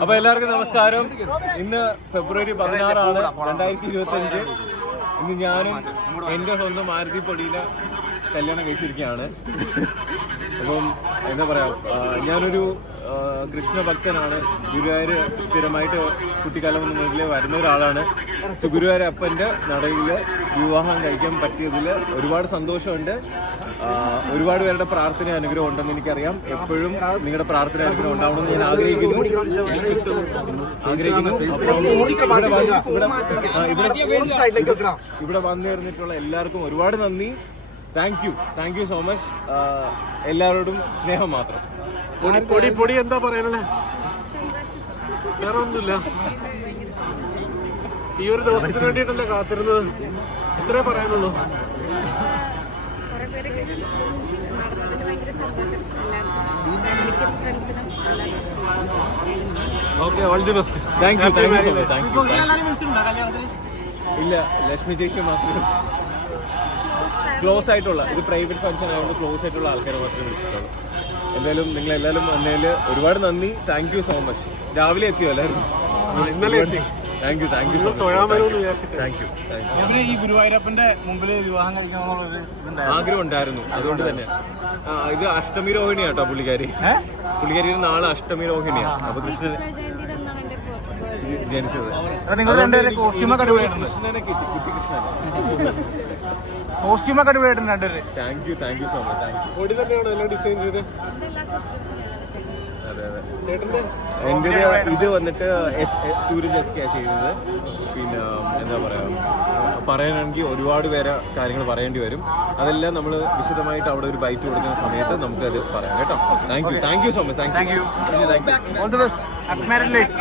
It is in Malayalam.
അപ്പൊ എല്ലാവർക്കും നമസ്കാരം. ഇന്ന് ഫെബ്രുവരി പതിനാറാണ് രണ്ടായിരത്തി ഇരുപത്തി അഞ്ച് ഇന്ന് ഞാനും എന്റെ സ്വന്തം മാരുതി പൊടിയിലെ കല്യാണം കഴിച്ചിരിക്കുകയാണ്. അപ്പം എന്താ പറയാ ഞാനൊരു കൃഷ്ണ കൃഷ്ണഭക്തനാണ്. ഗുരുവായൂർ സ്ഥിരമായിട്ട് കുട്ടിക്കാലം മുതൽ വരുന്ന ഒരാളാണ്. അപ്പന്റെ നടയിൽ വിവാഹം കഴിക്കാൻ പറ്റിയതിൽ ഒരുപാട് സന്തോഷമുണ്ട്. ഒരുപാട് പേരുടെ പ്രാർത്ഥന അനുഗ്രഹം ഉണ്ടെന്ന് എനിക്കറിയാം. എപ്പോഴും നിങ്ങളുടെ പ്രാർത്ഥന അനുഗ്രഹം ഉണ്ടാവണമെന്ന് ഞാൻ ആഗ്രഹിക്കുന്നു. ആഗ്രഹിക്കുന്നു. ഇവിടെ വന്നു ചേർന്നിട്ടുള്ള എല്ലാവർക്കും ഒരുപാട് നന്ദി. Thank you thank you so much എല്ലാവരോടും സ്നേഹം മാത്രം. പൊടി പൊടി പൊടി എന്താ പറയാനുള്ളേ വേറെ ഒന്നുമില്ല ഈ ഒരു ദിവസത്തിന് വേണ്ടിയിട്ടല്ലേ കാത്തിരുന്നത്? ഇത്രേ പറയാനുള്ളൂ. Okay all the best thank you thank you thank you ഇല്ല ലക്ഷ്മി ചേച്ചി മാത്രമേ ക്ലോസ് ആയിട്ടുള്ള ഇത് പ്രൈവറ്റ് ഫംഗ്ഷൻ ആയതുകൊണ്ട് ക്ലോസ് ആയിട്ടുള്ള ആൾക്കാരെ മാത്രമേ വിളിച്ചിട്ടുള്ളൂ. എന്തായാലും നിങ്ങൾ എല്ലാവരും വന്നതിൽ ഒരുപാട് നന്ദി. താങ്ക് യു സോ മച്ച് രാവിലെ എത്തിയോ എല്ലാവരും? ഇന്നലെ എത്തി. Thank you thank you thank you ഈ ഗുരുവായൂരപ്പന്റെ മുമ്പിൽ വിവാഹം കഴിക്കണം ആഗ്രഹം ഉണ്ടായിരുന്നു അതുകൊണ്ട് തന്നെ. ഇത് അഷ്ടമി രോഹിണി കേട്ടോ പുള്ളിക്കാരി. പുള്ളിക്കാരി നാളെ അഷ്ടമി രോഹിണിയാ. അപ്പൊ കൃഷ്ണൻ കൃഷ്ണ ജയന്തി എന്നാണ് എന്റെ ബർത്ത്ഡേ ജനിച്ചത് നിങ്ങൾ രണ്ടുപേരും കൃഷ്ണനെ കിട്ടി കുട്ടി കൃഷ്ണനെ കോസ്റ്റ്യൂമൊക്കെ അടിപൊളിയായിട്ടുണ്ട് രണ്ടുപേര്. Thank you thank you so much thank you പൊടിയിലൊക്കെയാണോ എല്ലാം ഡിസൈൻ ചെയ്ത്? എന്റെ എല്ലാ ക്വസ്റ്റ്യൻസിനും അതെ അതെ. ചേട്ടന്റെ? എന്റെ ഇത് വന്നിട്ട് സൂരജ് എസ് കെ പിന്നെ എന്താ പറയാ പറയാനാണെങ്കിൽ ഒരുപാട് പേരെ കാര്യങ്ങൾ പറയേണ്ടി വരും. അതെല്ലാം നമ്മൾ വിശദമായിട്ട് അവിടെ ഒരു ബൈറ്റ് കൊടുക്കുന്ന സമയത്ത് നമുക്ക് അത് പറയാം കേട്ടോ? Thank you thank you so much thank you thank you all the best happy married life